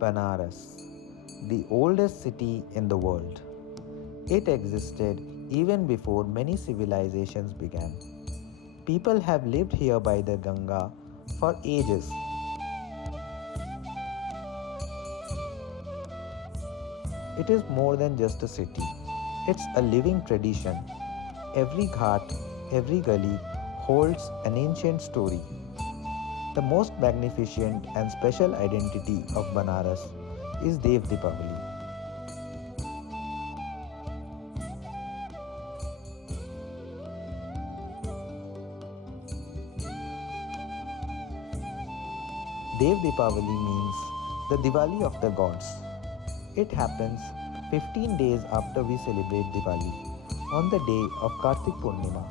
Banaras, the oldest city in the world. It existed even before many civilizations began. People have lived here by the Ganga for ages. It is more than just a city, it's a living tradition. Every ghat, every gully holds an ancient story. The most magnificent and special identity of Banaras is Dev Deepawali. Dev Deepawali means the Diwali of the gods. It happens 15 days after we celebrate Diwali, on the day of Kartik Purnima.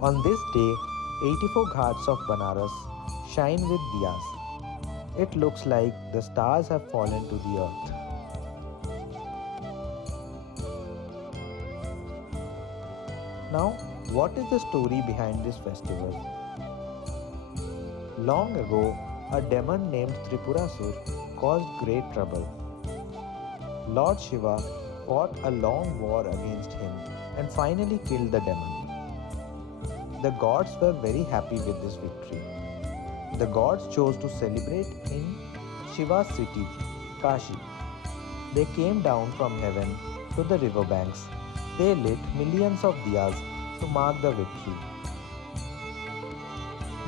On this day, 84 ghats of Banaras shine with diyas. It looks like the stars have fallen to the earth. Now, what is the story behind this festival? Long ago, a demon named Tripurasur caused great trouble. Lord Shiva fought a long war against him and finally killed the demon. The gods were very happy with this victory. The gods chose to celebrate in Shiva's city, Kashi. They came down from heaven to the riverbanks. They lit millions of diyas to mark the victory.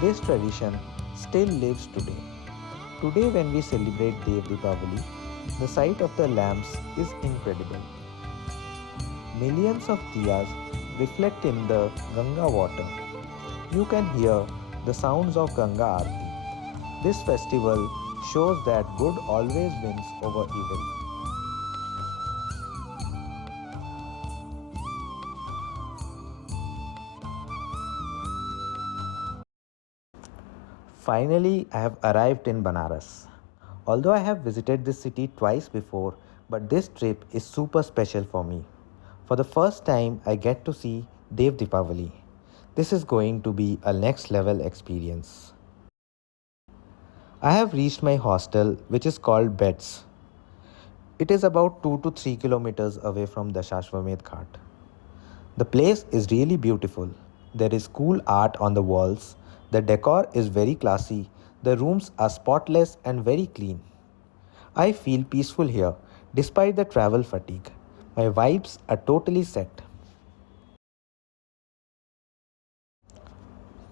This tradition still lives today. Today when we celebrate Dev Deepavali, the sight of the lamps is incredible. Millions of diyas reflect in the Ganga water. You can hear the sounds of Ganga Aarti. This festival shows that good always wins over evil. Finally, I have arrived in Banaras. Although I have visited this city twice before, but this trip is super special for me. For the first time, I get to see Dev Deepavali. This is going to be a next level experience. I have reached my hostel, which is called Beds. It is about 2 to 3 kilometers away from the Shashwamedh Ghat. The place is really beautiful. There is cool art on the walls. The decor is very classy. The rooms are spotless and very clean. I feel peaceful here despite the travel fatigue. My vibes are totally set.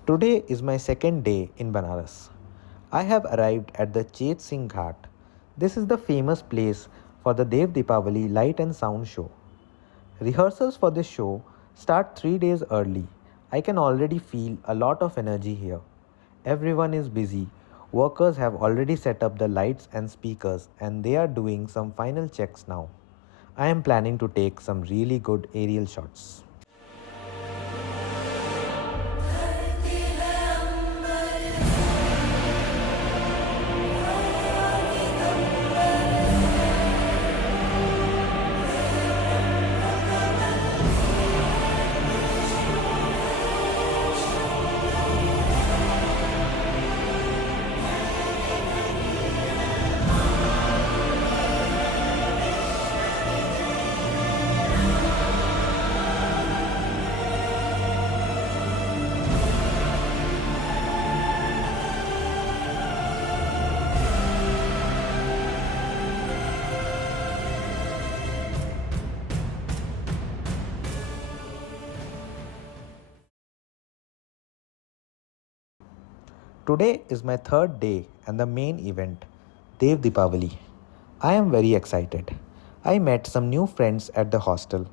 Today is my second day in Banaras. I have arrived at the Chet Singh Ghat. This is the famous place for the Dev Deepavali light and sound show. Rehearsals for this show start 3 days early. I can already feel a lot of energy here. Everyone is busy. Workers have already set up the lights and speakers and they are doing some final checks now. I am planning to take some really good aerial shots. Today is my third day and the main event, Dev Deepawali. I am very excited. I met some new friends at the hostel.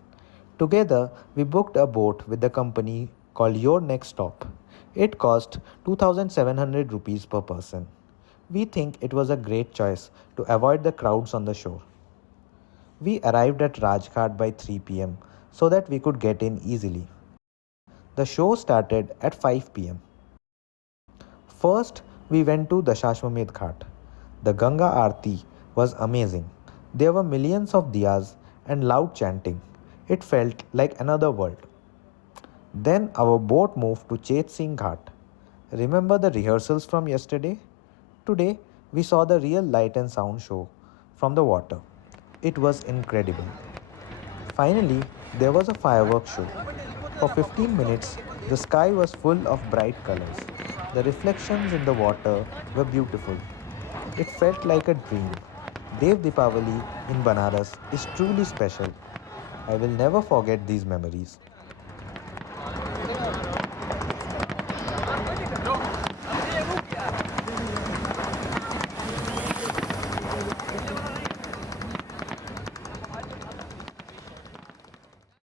Together, we booked a boat with the company called Your Next Stop. It cost 2700 rupees per person. We think it was a great choice to avoid the crowds on the shore. We arrived at Rajghat by 3 pm so that we could get in easily. The show started at 5 pm. First, we went to Dashashwamedh Ghat. The Ganga Aarti was amazing. There were millions of diyas and loud chanting. It felt like another world. Then our boat moved to Chet Singh Ghat. Remember the rehearsals from yesterday? Today, we saw the real light and sound show from the water. It was incredible. Finally, there was a fireworks show. For 15 minutes, the sky was full of bright colors. The reflections in the water were beautiful. It felt like a dream. Dev Deepavali in Banaras is truly special. I will never forget these memories.